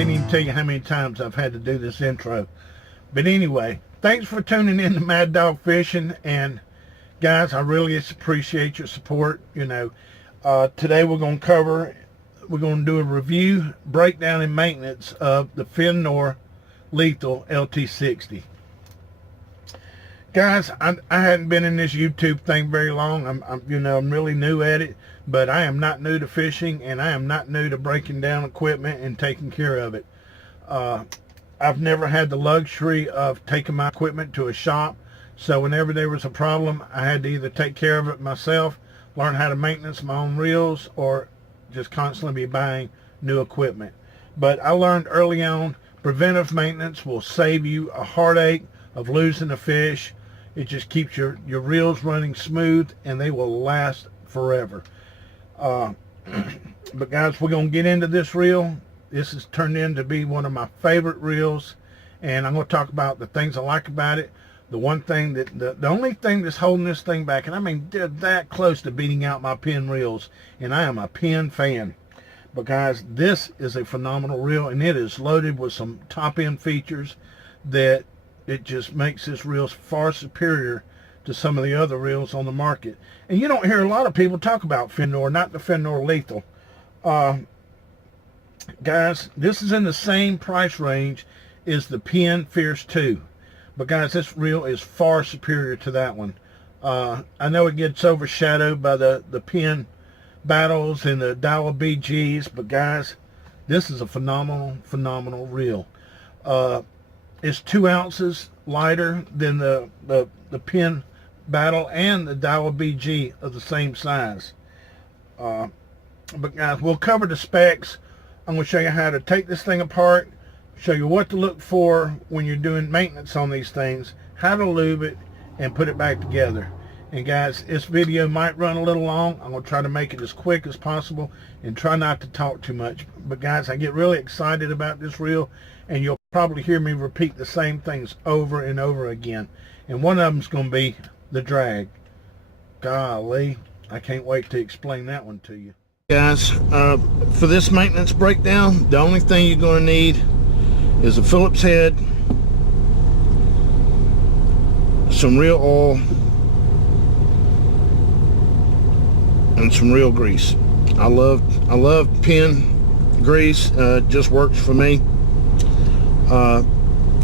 can't even tell you how many times I've had to do this intro. But anyway, thanks for tuning in to Mad Dog Fishing, and guys, I really appreciate your support. You know, today we're going to do a review, breakdown, and maintenance of the Nor Lethal LT60. Guys, I hadn't been in this YouTube thing very long. I'm really new at it, but I am not new to fishing, and I am not new to breaking down equipment and taking care of it. I've never had the luxury of taking my equipment to a shop, so whenever there was a problem, I had to either take care of it myself, learn how to maintenance my own reels, or just constantly be buying new equipment. But I learned early on, preventive maintenance will save you a heartache of losing a fish. It just keeps your reels running smooth, and they will last forever. But guys, we're going to get into this reel. This has turned into be one of my favorite reels, and I'm going to talk about the things I like about it. The one thing that the only thing that's holding this thing back, and I mean, they're that close to beating out my Penn reels, and I am a Penn fan. But guys, this is a phenomenal reel, and it is loaded with some top-end features that it just makes this reel far superior to some of the other reels on the market. And you don't hear a lot of people talk about Nor, not the Nor Lethal. Guys, this is in the same price range as the Penn Fierce 2. But guys, this reel is far superior to that one. I know it gets overshadowed by the Penn battles and the Daiwa BGs, but guys, this is a phenomenal reel. It's 2 ounces lighter than the Penn battle and the Daiwa BG of the same size. But guys, we'll cover the specs. I'm going to show you how to take this thing apart, show you what to look for when you're doing maintenance on these things, how to lube it, and put it back together. And guys, this video might run a little long. I'm going to try to make it as quick as possible and try not to talk too much. But guys, I get really excited about this reel, and you'll probably hear me repeat the same things over and over again. And one of them's going to be the drag. Golly, I can't wait to explain that one to you. Guys, for this maintenance breakdown, the only thing you're going to need is a Phillips head, some reel oil, and some reel grease. I love Penn grease. It just works for me.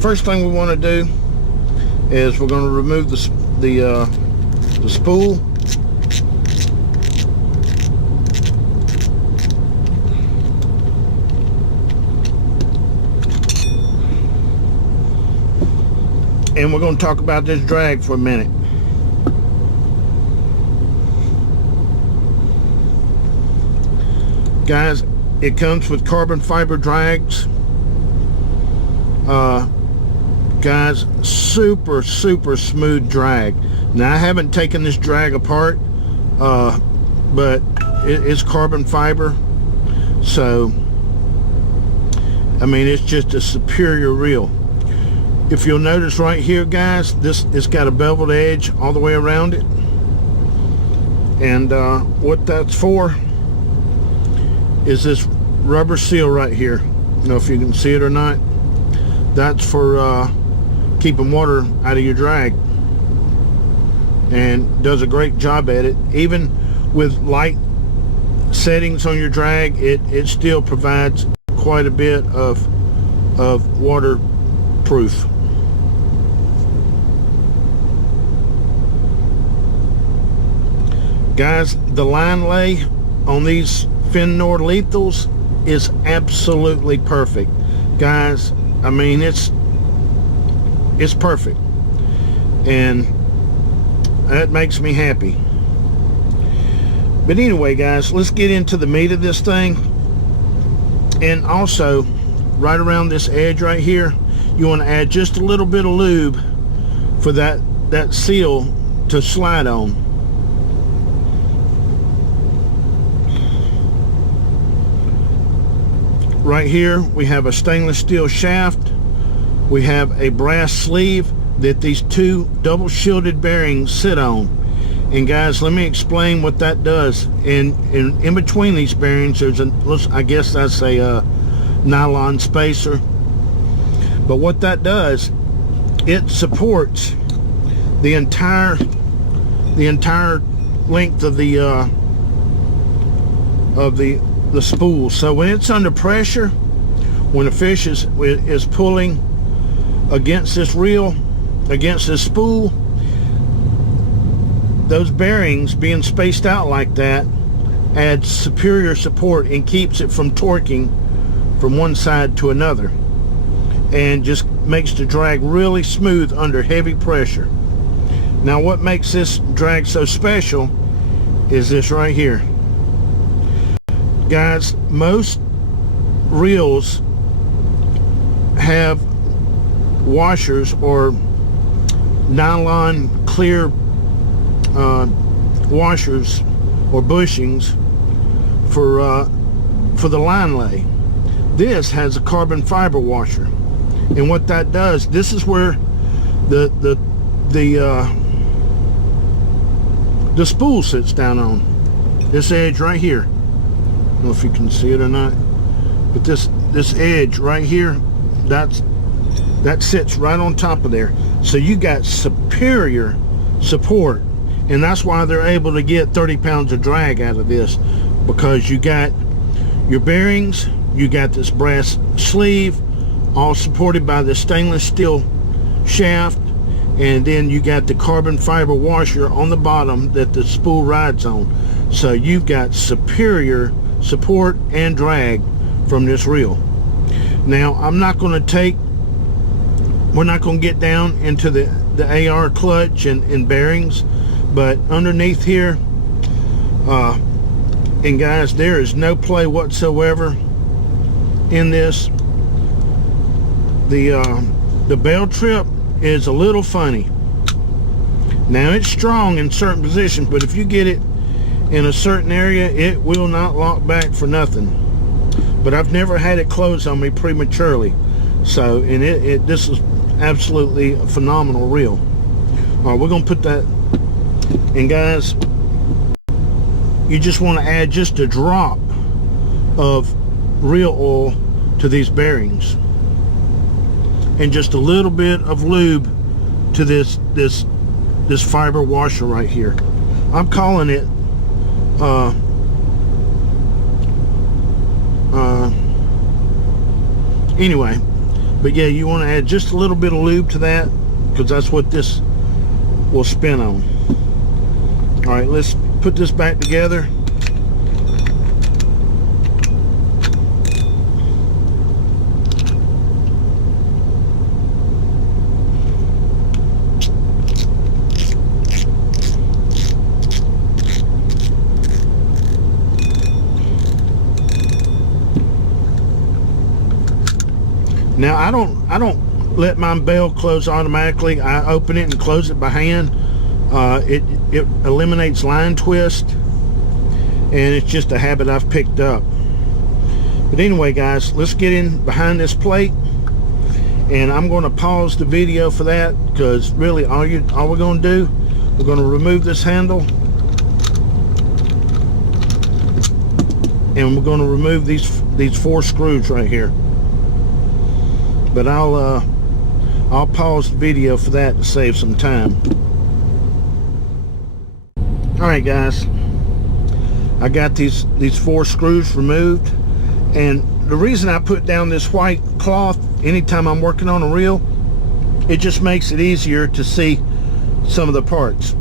First thing we want to do is we're going to remove the spool. And we're going to talk about this drag for a minute. Guys, it comes with carbon fiber drags. Guys, super smooth drag. Now, I haven't taken this drag apart, but it's carbon fiber, so I mean, it's just a superior reel. If you'll notice right here, guys, it's got a beveled edge all the way around it, and what that's for is this rubber seal right here. I don't know if you can see it or not. That's for keeping water out of your drag, and does a great job at it. Even with light settings on your drag, it still provides quite a bit of waterproof. Guys, the line lay on these Nor Lethals is absolutely perfect. Guys, I mean, it's perfect, and that makes me happy. But anyway, guys, let's get into the meat of this thing. And also, right around this edge right here, you want to add just a little bit of lube for that seal to slide on. Right here we have a stainless steel shaft. We have a brass sleeve that these 2 double shielded bearings sit on. And guys, let me explain what that does. In between these bearings, there's I guess that's a nylon spacer. But what that does, it supports the entire length of the spool. So when it's under pressure, when the fish is pulling against this reel, against this spool, those bearings being spaced out like that adds superior support and keeps it from torquing from one side to another, and just makes the drag really smooth under heavy pressure. Now what makes this drag so special is this right here. Guys, most reels have washers or nylon clear washers or bushings for the line lay. This has a carbon fiber washer, and what that does, this is where the spool sits down on this edge right here. I don't know if you can see it or not, but this edge right here, that sits right on top of there. So you got superior support, and that's why they're able to get 30 pounds of drag out of this, because you got your bearings, you got this brass sleeve all supported by the stainless steel shaft, and then you got the carbon fiber washer on the bottom that the spool rides on. So you've got superior support and drag from this reel. Now we're not going to get down into the AR clutch and bearings, but underneath here, and guys, there is no play whatsoever in this. The bell trip is a little funny. Now it's strong in certain positions, but if you get it in a certain area, it will not lock back for nothing. But I've never had it close on me prematurely. So, and this is absolutely a phenomenal reel. All right, we're gonna put that in, guys. You just want to add just a drop of reel oil to these bearings, and just a little bit of lube to this fiber washer right here. I'm calling it anyway, but yeah, you want to add just a little bit of lube to that, because that's what this will spin on. All right, let's put this back together. Now I don't let my bell close automatically. I open it and close it by hand. It eliminates line twist, and it's just a habit I've picked up. But anyway, guys, let's get in behind this plate, and I'm going to pause the video for that, because really all we're going to do, we're going to remove this handle, and we're going to remove these 4 screws right here. But I'll pause the video for that to save some time. Alright, guys, I got these 4 screws removed, and the reason I put down this white cloth anytime I'm working on a reel, it just makes it easier to see some of the parts.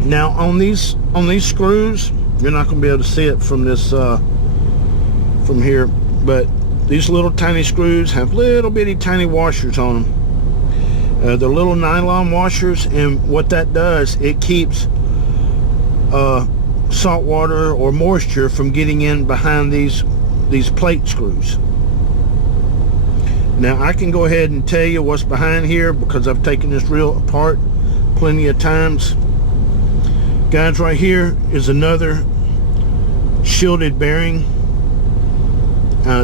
Now on these screws, you're not going to be able to see it from this from here, but these little tiny screws have little bitty tiny washers on them. They're little nylon washers, and what that does, it keeps salt water or moisture from getting in behind these plate screws. Now I can go ahead and tell you what's behind here, because I've taken this reel apart plenty of times. Guys, right here is another shielded bearing.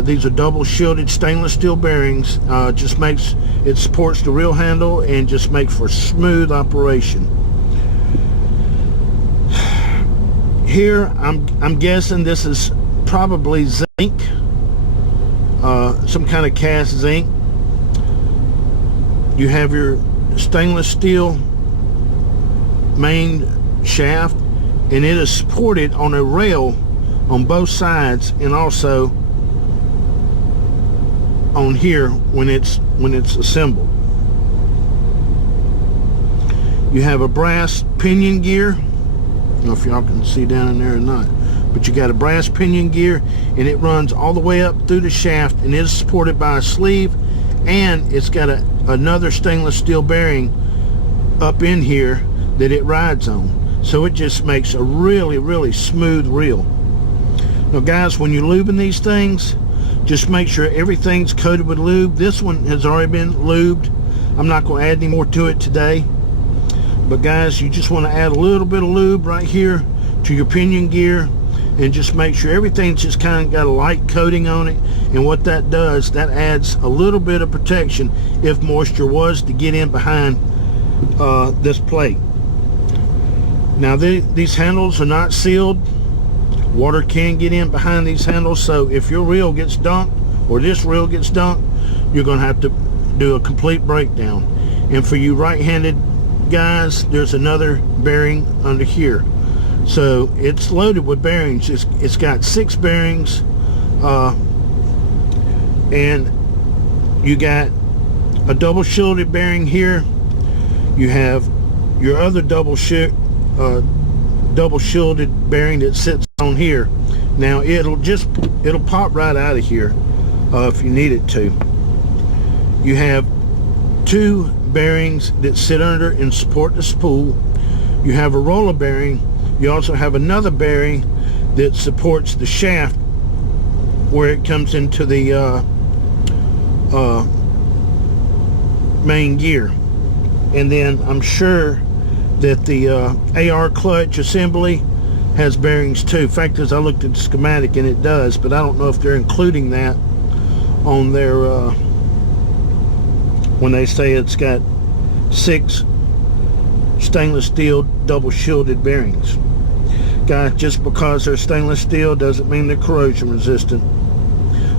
These are double shielded stainless steel bearings. Just makes it, supports the reel handle and just makes for smooth operation. Here I'm guessing this is probably zinc some kind of cast zinc. You have your stainless steel main shaft, and it is supported on a rail on both sides, and also on here when it's assembled. You have a brass pinion gear. I don't know if y'all can see down in there or not, but you got a brass pinion gear, and it runs all the way up through the shaft, and it is supported by a sleeve, and it's got another stainless steel bearing up in here that it rides on. So it just makes a really, really smooth reel. Now guys, when you're lubing these things, just make sure everything's coated with lube. This one has already been lubed. I'm not going to add any more to it today. But guys, you just want to add a little bit of lube right here to your pinion gear, and just make sure everything's just kind of got a light coating on it. And what that does, that adds a little bit of protection if moisture was to get in behind this plate. Now these handles are not sealed. Water can get in behind these handles, so if your reel gets dumped, or this reel gets dumped, you're going to have to do a complete breakdown. And for you right-handed guys, there's another bearing under here. So it's loaded with bearings. It's got 6 bearings, and you got a double shielded bearing here. You have your other double shielded bearing that sits on here. Now it'll pop right out of here if you need it to. You have 2 bearings that sit under and support the spool. You have a roller bearing. You also have another bearing that supports the shaft where it comes into the main gear. And then I'm sure that the AR clutch assembly has bearings too. In fact, as I looked at the schematic, and it does, but I don't know if they're including that on their when they say it's got 6 stainless steel double shielded bearings. Guys, just because they're stainless steel doesn't mean they're corrosion resistant.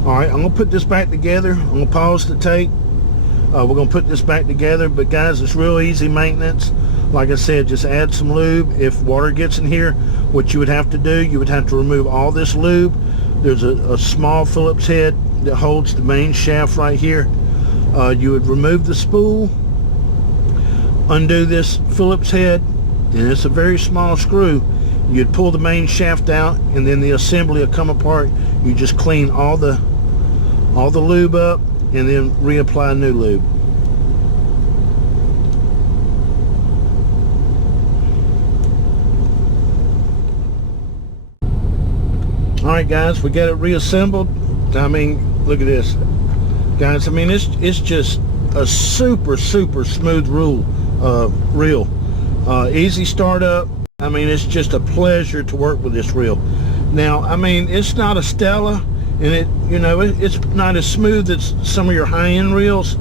Alright, I'm going to put this back together. I'm going to pause the tape. We're going to put this back together, but guys, it's real easy maintenance. Like I said, just add some lube. If water gets in here, what you would have to do, you would have to remove all this lube. There's a small Phillips head that holds the main shaft right here. You would remove the spool, undo this Phillips head, and it's a very small screw. You'd pull the main shaft out, and then the assembly will come apart. You just clean all the lube up, and then reapply new lube. Alright guys, we got it reassembled. I mean, look at this. Guys, I mean, it's just a super smooth reel. Easy startup. I mean, it's just a pleasure to work with this reel. Now, I mean, it's not a Stella, and it's not as smooth as some of your high-end reels,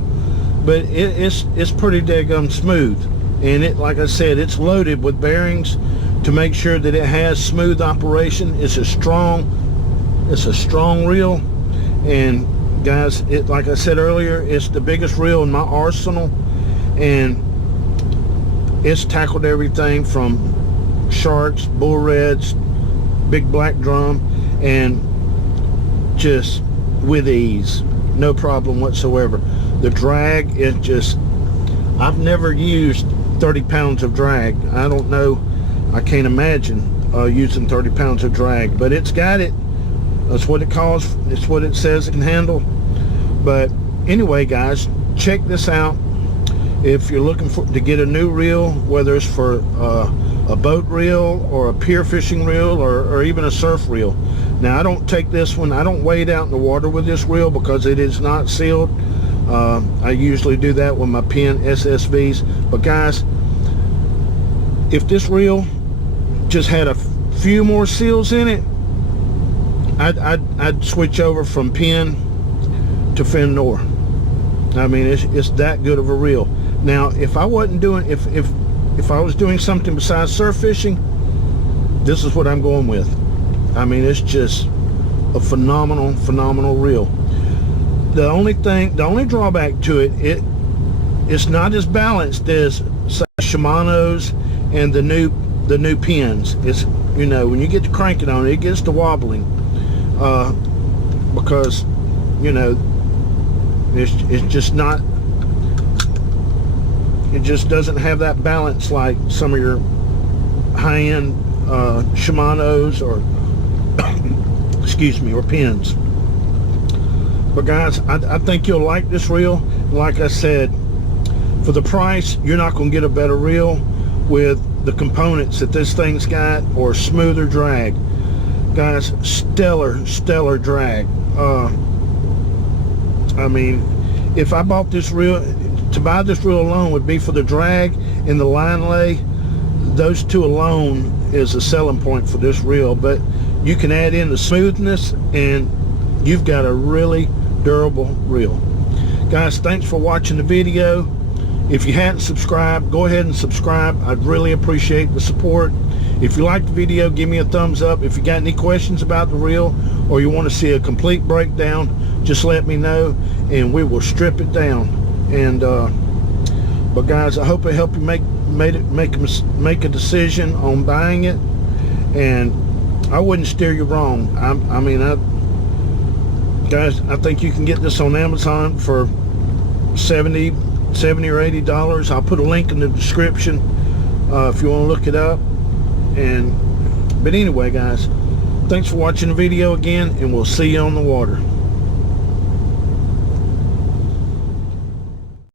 but it's pretty daggum smooth. And it, like I said, it's loaded with bearings to make sure that it has smooth operation. It's a strong reel, and guys, it, like I said earlier, it's the biggest reel in my arsenal, and it's tackled everything from sharks, bull reds, big black drum, and just with ease, no problem whatsoever. The drag is just, I've never used 30 pounds of drag. I don't know, I can't imagine using 30 pounds of drag, but it's got it. That's what it calls, it's what it says it can handle. But anyway guys, check this out. If you're looking to get a new reel, whether it's for a boat reel or a pier fishing reel or even a surf reel. Now I don't take this one, I don't wade out in the water with this reel because it is not sealed. I usually do that with my Penn SSVs. But guys, if this reel just had a few more seals in it, I'd switch over from Penn to Finn Nor. I mean, it's that good of a reel. Now, if I wasn't doing, if I was doing something besides surf fishing, this is what I'm going with. I mean, it's just a phenomenal reel. the only drawback to it, it's not as balanced as, say, Shimano's and the new pins. It's, you know, when you get to cranking on it, it gets to wobbling, because, you know, it's just not, it just doesn't have that balance like some of your high-end Shimano's or excuse me, or pins. But guys, I think you'll like this reel. Like I said, for the price, you're not going to get a better reel with the components that this thing's got, or smoother drag. Guys, stellar drag. I mean, if I bought this reel, to buy this reel alone would be for the drag and the line lay. Those two alone is a selling point for this reel, but you can add in the smoothness and you've got a really durable reel. Guys, thanks for watching the video. If you hadn't subscribed, go ahead and subscribe. I'd really appreciate the support. If you liked the video, give me a thumbs up. If you got any questions about the reel, or you want to see a complete breakdown, just let me know and we will strip it down. And but guys, I hope it helped you make a decision on buying it. And I wouldn't steer you wrong. Guys, I think you can get this on Amazon for $70 or $80. I'll put a link in the description if you want to look it up. But anyway, guys, thanks for watching the video again, and we'll see you on the water.